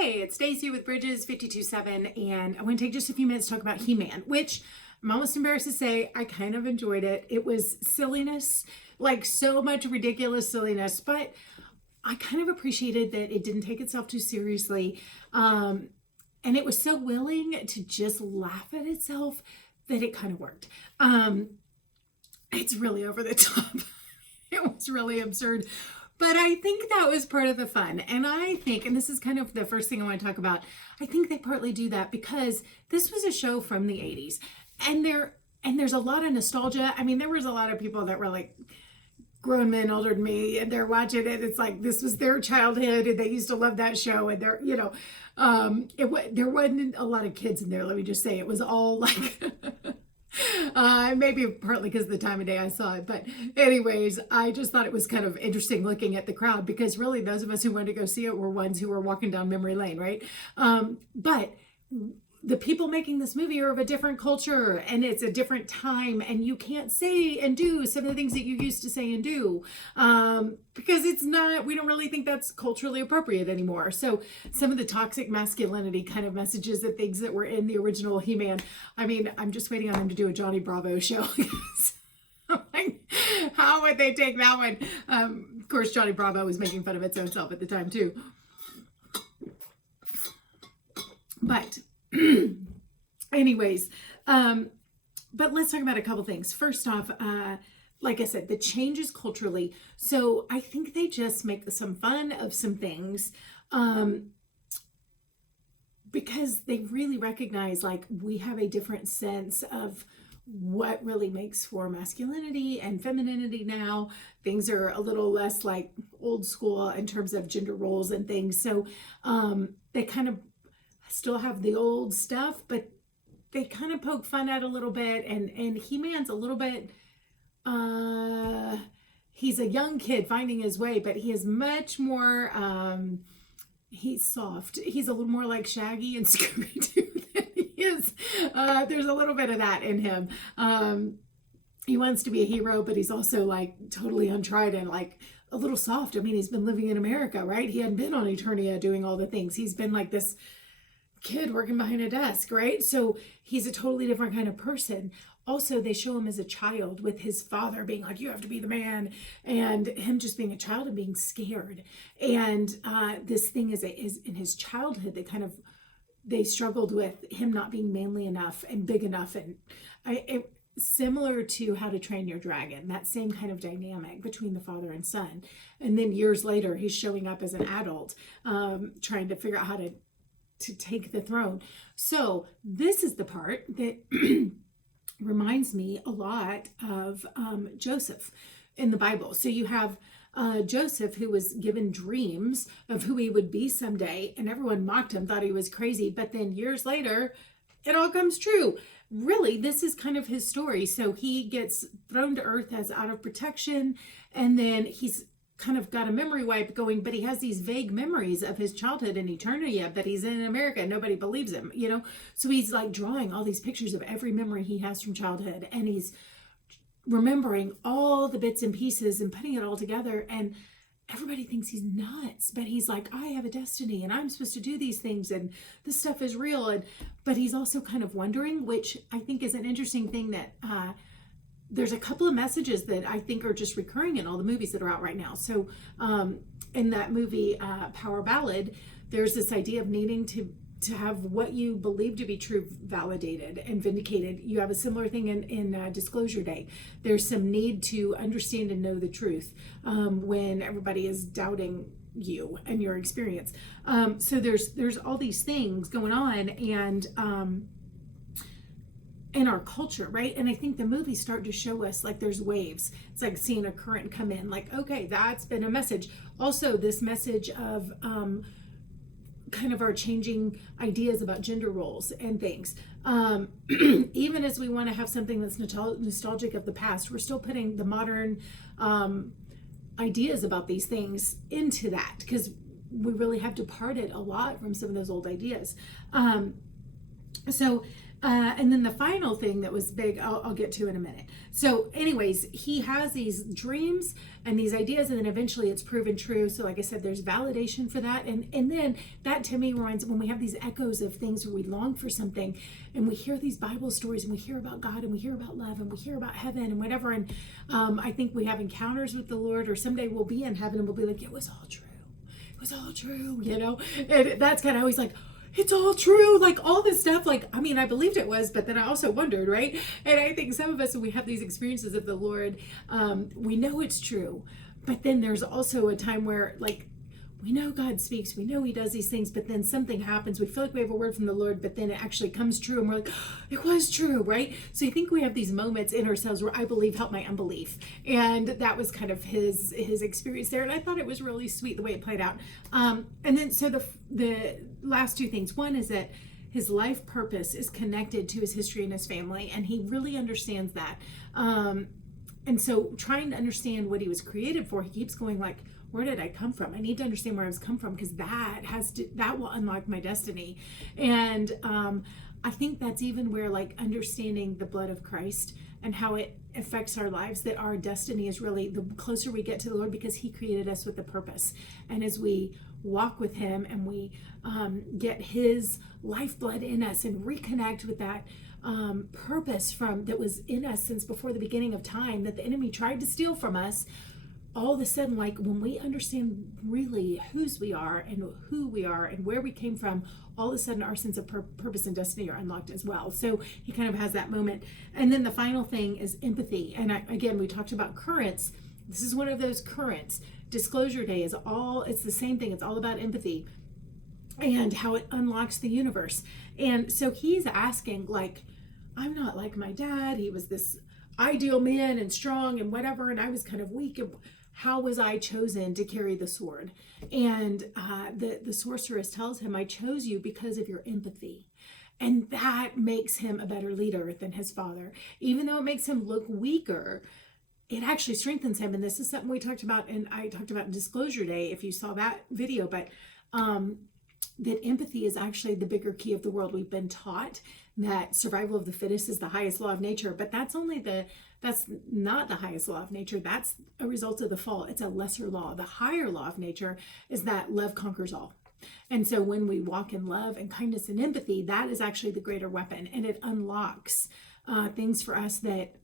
Hey, it's Stacy with Bridges 527, and I want to take just a few minutes to talk about He-Man, which I'm almost embarrassed to say I kind of enjoyed it. It was silliness, like so much ridiculous silliness, but I kind of appreciated that it didn't take itself too seriously. And it was so willing to just laugh at itself that it kind of worked. It's really over the top. It was really absurd. But I think that was part of the fun. And I think, and this is kind of the first thing I want to talk about, I think they partly do that because this was a show from the 80s. And there's a lot of nostalgia. I mean, there was a lot of people that were like grown men older than me, and they're watching it. It's like this was their childhood, and they used to love that show. And there wasn't a lot of kids in there. Let me just say, it was all like maybe partly because of the time of day I saw it. But anyways, I just thought it was kind of interesting looking at the crowd, because really those of us who wanted to go see it were ones who were walking down memory lane, right? But the people making this movie are of a different culture, and it's a different time, and you can't say and do some of the things that you used to say and do, because we don't really think that's culturally appropriate anymore. So some of the toxic masculinity kind of messages and things that were in the original He-Man, I mean, I'm just waiting on them to do a Johnny Bravo show. Like, how would they take that one? Of course, Johnny Bravo was making fun of its own self at the time too. But anyways, but let's talk about a couple things. First off, like I said, the changes culturally. So I think they just make some fun of some things, because they really recognize, like, we have a different sense of what really makes for masculinity and femininity now. Things are a little less like old school in terms of gender roles and things. So they kind of still have the old stuff, but they kind of poke fun at a little bit. And He-Man's a little bit, he's a young kid finding his way, but he is much more, he's soft. He's a little more like Shaggy and Scooby-Doo than he is. There's a little bit of that in him. He wants to be a hero, but he's also like totally untried and like a little soft. I mean, he's been living in America, right? He hadn't been on Eternia doing all the things. He's been like this kid working behind a desk, right? So he's a totally different kind of person. Also, they show him as a child with his father being like, you have to be the man, and him just being a child and being scared. And this thing is in his childhood, they struggled with him not being manly enough and big enough. And similar to How to Train Your Dragon, that same kind of dynamic between the father and son. And then years later, he's showing up as an adult, trying to figure out how to take the throne. So this is the part that reminds me a lot of Joseph in the Bible. So you have Joseph, who was given dreams of who he would be someday, and everyone mocked him, thought he was crazy, but then years later it all comes true. Really, this is kind of his story. So he gets thrown to earth as out of protection, and then he's kind of got a memory wipe going, but he has these vague memories of his childhood in Eternia, but he's in America and nobody believes him, so he's like drawing all these pictures of every memory he has from childhood, and he's remembering all the bits and pieces and putting it all together, and everybody thinks he's nuts, but he's like, I have a destiny and I'm supposed to do these things, and this stuff is real. But he's also kind of wondering, which I think is an interesting thing, that there's a couple of messages that I think are just recurring in all the movies that are out right now. So in that movie, Power Ballad, there's this idea of needing to have what you believe to be true validated and vindicated. You have a similar thing in Disclosure Day. There's some need to understand and know the truth when everybody is doubting you and your experience. So there's all these things going on, and in our culture, right? And I think the movies start to show us, like, there's waves. It's like seeing a current come in, like, okay, that's been a message. Also, this message of kind of our changing ideas about gender roles and things. Even as we want to have something that's nostalgic of the past, we're still putting the modern ideas about these things into that, because we really have departed a lot from some of those old ideas. So, and then the final thing that was big, I'll get to in a minute. So, anyways, he has these dreams and these ideas, and then eventually it's proven true. So, like I said, there's validation for that, and then that to me reminds when we have these echoes of things where we long for something, and we hear these Bible stories, and we hear about God, and we hear about love, and we hear about heaven, and whatever. And I think we have encounters with the Lord, or someday we'll be in heaven, and we'll be like, it was all true. It was all true, you know. And that's kind of always like, it's all true, like all this stuff. Like, I mean, I believed it was, but then I also wondered, right? And I think some of us, when we have these experiences of the Lord, we know it's true, but then there's also a time where, like, we know God speaks, we know he does these things, but then something happens. We feel like we have a word from the Lord, but then it actually comes true, and we're like, oh, it was true, right? So I think we have these moments in ourselves where I believe, help my unbelief. And that was kind of his experience there. And I thought it was really sweet the way it played out. And then, so the last two things. One is that his life purpose is connected to his history and his family, and he really understands that. And so trying to understand what he was created for, he keeps going like, where did I come from? I need to understand where I was come from, because that will unlock my destiny. And I think that's even where, like, understanding the blood of Christ and how it affects our lives, that our destiny is really the closer we get to the Lord, because he created us with a purpose. And as we walk with him and we get his lifeblood in us and reconnect with that purpose that was in us since before the beginning of time, that the enemy tried to steal from us, all of a sudden, like, when we understand really whose we are and who we are and where we came from, all of a sudden our sense of purpose and destiny are unlocked as well. So he kind of has that moment. And then the final thing is empathy. And again, we talked about currents. This is one of those currents. Disclosure Day it's the same thing. It's all about empathy and how it unlocks the universe. And so he's asking, like, I'm not like my dad. He was this ideal man and strong and whatever, and I was kind of weak. And how was I chosen to carry the sword? And the sorceress tells him, I chose you because of your empathy. And that makes him a better leader than his father. Even though it makes him look weaker, it actually strengthens him. And this is something we talked about, and I talked about in Disclosure Day, if you saw that video. But that empathy is actually the bigger key of the world. We've been taught that survival of the fittest is the highest law of nature, but that's not the highest law of nature. That's a result of the fall. It's a lesser law. The higher law of nature is that love conquers all. And so when we walk in love and kindness and empathy, that is actually the greater weapon, and it unlocks things for us that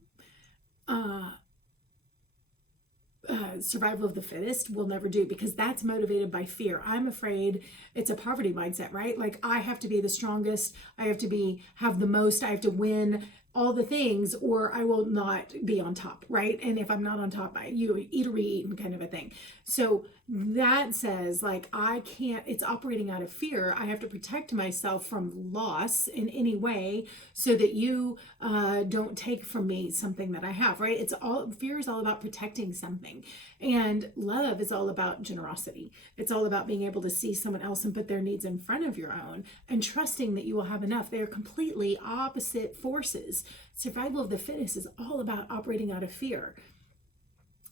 survival of the fittest will never do, because that's motivated by fear. I'm afraid. It's a poverty mindset, right? Like, I have to be the strongest. I have to have the most. I have to win all the things, or I will not be on top, right? And if I'm not on top, you eat or eat, and kind of a thing. So that says, like, I can't, it's operating out of fear. I have to protect myself from loss in any way, so that you don't take from me something that I have, right? Fear is all about protecting something. And love is all about generosity. It's all about being able to see someone else and put their needs in front of your own, and trusting that you will have enough. They are completely opposite forces. Survival of the fittest is all about operating out of fear,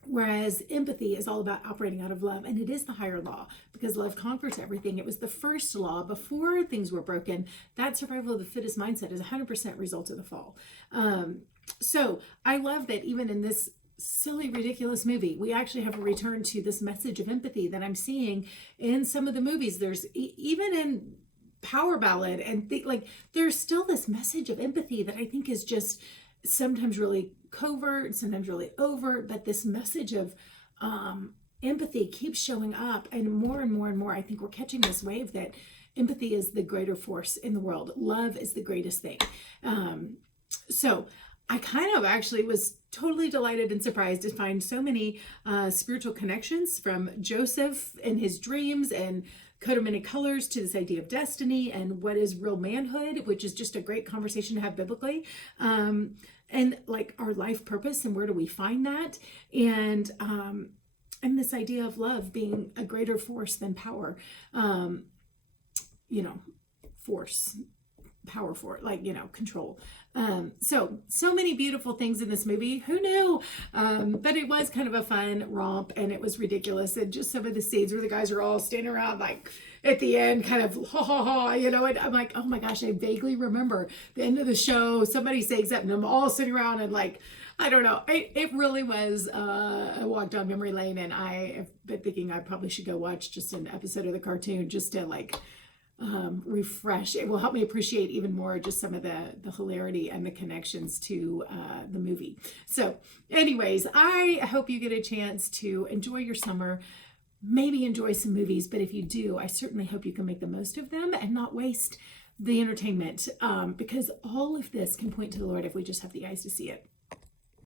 whereas empathy is all about operating out of love. And it is the higher law, because love conquers everything. It was the first law before things were broken. That survival of the fittest mindset is 100% result of the fall. So I love that even in this silly, ridiculous movie, we actually have a return to this message of empathy that I'm seeing in some of the movies. There's even in Power Ballad, and there's still this message of empathy that I think is just sometimes really covert, sometimes really overt, but this message of empathy keeps showing up, and more and more and more, I think we're catching this wave that empathy is the greater force in the world. Love is the greatest thing. So I kind of actually was totally delighted and surprised to find so many spiritual connections from Joseph and his dreams, and Coat of Many Colors, to this idea of destiny and what is real manhood, which is just a great conversation to have biblically. And like our life purpose, and where do we find that? And this idea of love being a greater force than power. Force, power for it, control. So many beautiful things in this movie. Who knew? But it was kind of a fun romp, and it was ridiculous. And just some of the scenes where the guys are all standing around like at the end, kind of ha ha ha, you know, and I'm like, oh my gosh, I vaguely remember the end of the show, somebody saying something, I'm all sitting around and like, I don't know. It really was a walk down memory lane, and I have been thinking I probably should go watch just an episode of the cartoon just to like refresh. It will help me appreciate even more just some of the hilarity and the connections to the movie. So anyways, I hope you get a chance to enjoy your summer, maybe enjoy some movies, but if you do, I certainly hope you can make the most of them and not waste the entertainment, because all of this can point to the Lord if we just have the eyes to see it.